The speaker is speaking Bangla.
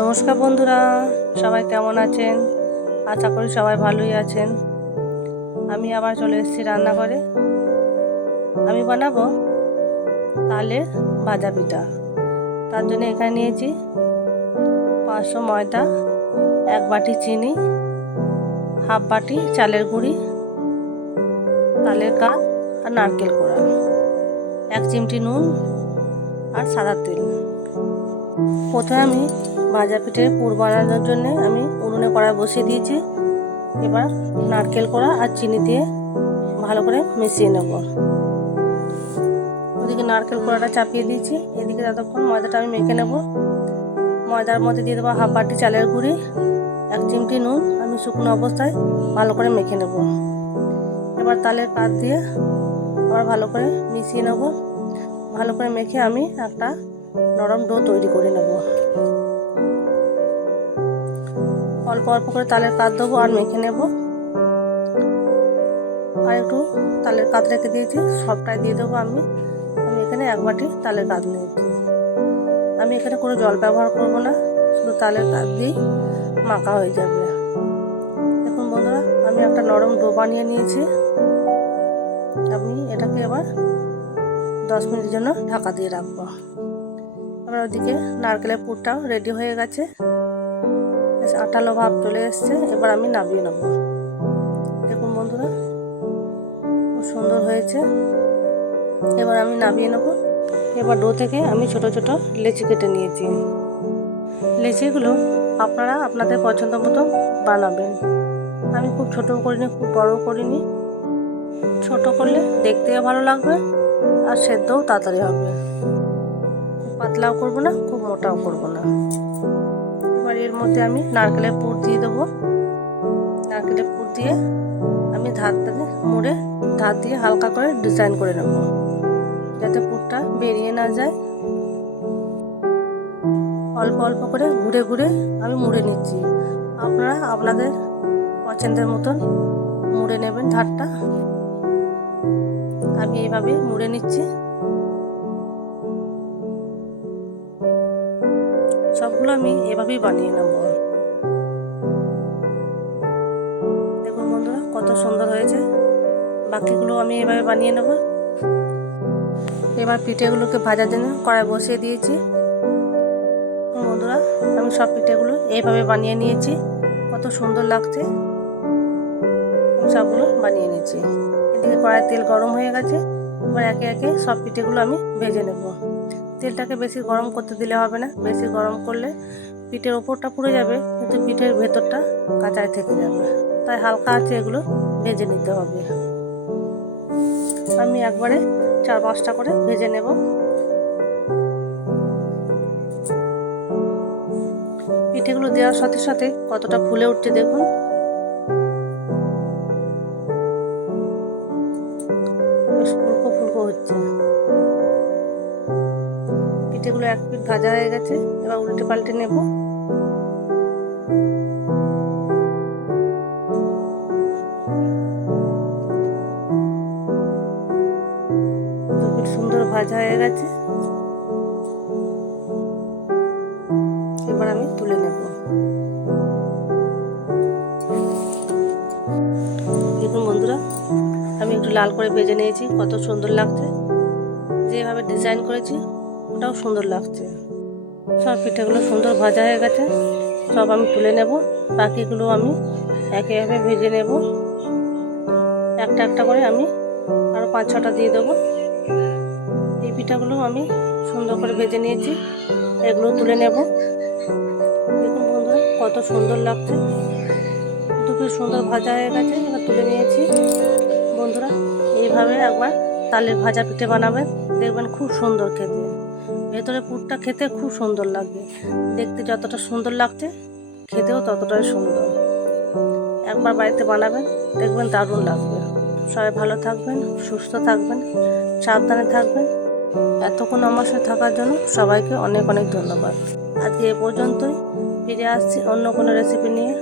নমস্কার বন্ধুরা, সবাই কেমন আছেন? আশা করি সবাই ভালোই আছেন। আমি আবার চলে এসেছি রান্নাঘরে। আমি বানাবো তালের ভাজা পিঠা। তার জন্য এখানে নিয়েছি 500 ময়দা, 1 বাটি চিনি, হাফ বাটি চালের গুঁড়ি, তালের কাপ আর নারকেল কোড়া, 1 চিমটি নুন আর সাদা তেল। প্রথমে আমি ভাজা পিঠের পুর বানানোর জন্য আমি উনুনে কড়াই বসিয়ে দিয়েছি। এবার নারকেল কোড়া আর চিনি দিয়ে ভালো করে মিশিয়ে নেব। ওদিকে নারকেল কোড়াটা চাপিয়ে দিয়েছি, এদিকে ততক্ষণ ময়দাটা আমি মেখে নেব। ময়দার মধ্যে দিয়ে দেবো হাফ বাটি চালের গুঁড়ি, 1 চিমটি নুন। আমি শুকনো অবস্থায় ভালো করে মেখে নেব। এবার তালের কাঠ দিয়ে আবার ভালো করে মিশিয়ে নেব। ভালো করে মেখে আমি একটা নরম ডো তৈরি করে নেব। অল্প অল্প করে তালের কাঠ দেবো আর মেখে নেব। আর একটু তালের কাঠ রেখে দিয়েছি, সবটাই দিয়ে দেবো। আমি এখানে 1 বাটি তালের কাঠ নিয়েছি। আমি এখানে কোনো জল ব্যবহার করব না, শুধু তালের কাঠ দিয়েই মাখা হয়ে যাবে। দেখুন বন্ধুরা, আমি একটা নরম ডো বানিয়ে নিয়েছি। আমি এটাকে এবার 10 মিনিটের জন্য ঢাকা দিয়ে রাখবো। এবার ওদিকে নারকেলের পুরটাও রেডি হয়ে গেছে, বেশ আঠালো ভাব চলে এসছে। এবার আমি নামিয়ে নেব। দেখুন বন্ধুরা, খুব সুন্দর হয়েছে। এবার আমি নামিয়ে নেব। এবার ডো থেকে আমি ছোট ছোট লেচি কেটে নিয়েছি। লেচিগুলো আপনারা আপনাদের পছন্দ মতো বানাবেন। আমি খুব ছোট করিনি, খুব বড় করিনি। ছোট করলে দেখতেও ভালো লাগবে আর সেদ্ধও তাড়াতাড়ি হবে। খুব পাতলাও করব না, খুব মোটাও করব না। এবার এর মধ্যে আমি নারকেলের পুর দিয়ে দেবো। নারকেলের পুর দিয়ে আমি মুড়ে ধার দিয়ে হালকা করে ডিজাইন করে নেব, যাতে পুরটা বেরিয়ে না যায়। অল্প অল্প করে ঘুরে ঘুরে আমি মুড়ে নিচ্ছি। আপনারা আপনাদের পছন্দের মতন মুড়ে নেবেন ধারটা। আমি এইভাবে মুড়ে নিচ্ছি। সবগুলো আমি এভাবেই বানিয়ে নেব। দেখুন বন্ধুরা, কত সুন্দর হয়েছে। বাকিগুলো আমি এভাবে বানিয়ে নেব। এবার পিঠেগুলোকে ভাজার জন্য কড়াই বসিয়ে দিয়েছি। বন্ধুরা, আমি সব পিঠেগুলো এইভাবে বানিয়ে নিয়েছি। কত সুন্দর লাগছে। আমি সবগুলো বানিয়ে নিয়েছি। এদিকে কড়াই তেল গরম হয়ে গেছে। এবার একে একে সব পিঠেগুলো আমি ভেজে নেব। তেলটাকে বেশি গরম করতে দিলে হবে না, বেশি গরম করলে পিঠের ওপরটা পুড়ে যাবে, কিন্তু পিঠের ভেতরটা কাঁচায় থেকে যাবে। তাই হালকা আছে এগুলো ভেজে নিতে হবে। আমি একবারে 4-5টা করে ভেজে নেব। পিঠেগুলো দেওয়ার সাথে সাথে কতটা ফুলে উঠছে দেখুন। বেশ ফুলকো ফুলকো হচ্ছে। পিঠেগুলো এক পিঠ ভাজা হয়ে গেছে। এবার উল্টে পাল্টে নেব। দু পিঠ সুন্দর ভাজা হয়ে গেছে। এবার আমি তুলে নেব। দেখুন বন্ধুরা, আমি একটু লাল করে ভেজে নিয়েছি। কত সুন্দর লাগছে। যেভাবে ডিজাইন করেছি ওটাও সুন্দর লাগছে। সব পিঠেগুলো সুন্দর ভাজা হয়ে গেছে। সব আমি তুলে নেব। বাকিগুলো আমি একেভাবে ভেজে নেব। একটা একটা করে আমি আরও 5-6টা দিয়ে দেবো। এই পিঠাগুলো আমি সুন্দর করে ভেজে নিয়েছি। এগুলো তুলে নেব। দেখুন বন্ধুরা, কত সুন্দর লাগছে। দুটো সুন্দর ভাজা হয়ে গেছে। এবার তুলে নিয়েছি। বন্ধুরা, এইভাবে একবার তালের ভাজা পিঠে বানাবেন, দেখবেন খুব সুন্দর খেতে। ভেতরে পুরটা খেতে খুব সুন্দর লাগবে। দেখতে যতটা সুন্দর লাগছে, খেতেও ততটাই সুন্দর। একবার বাড়িতে বানাবেন, দেখবেন দারুণ লাগবে। সবাই ভালো থাকবেন, সুস্থ থাকবেন, সাবধানে থাকবেন। এতক্ষণ আমার সাথে থাকার জন্য সবাইকে অনেক অনেক ধন্যবাদ। আজকে এ পর্যন্তই। ফিরে আসছি অন্য কোনো রেসিপি নিয়ে।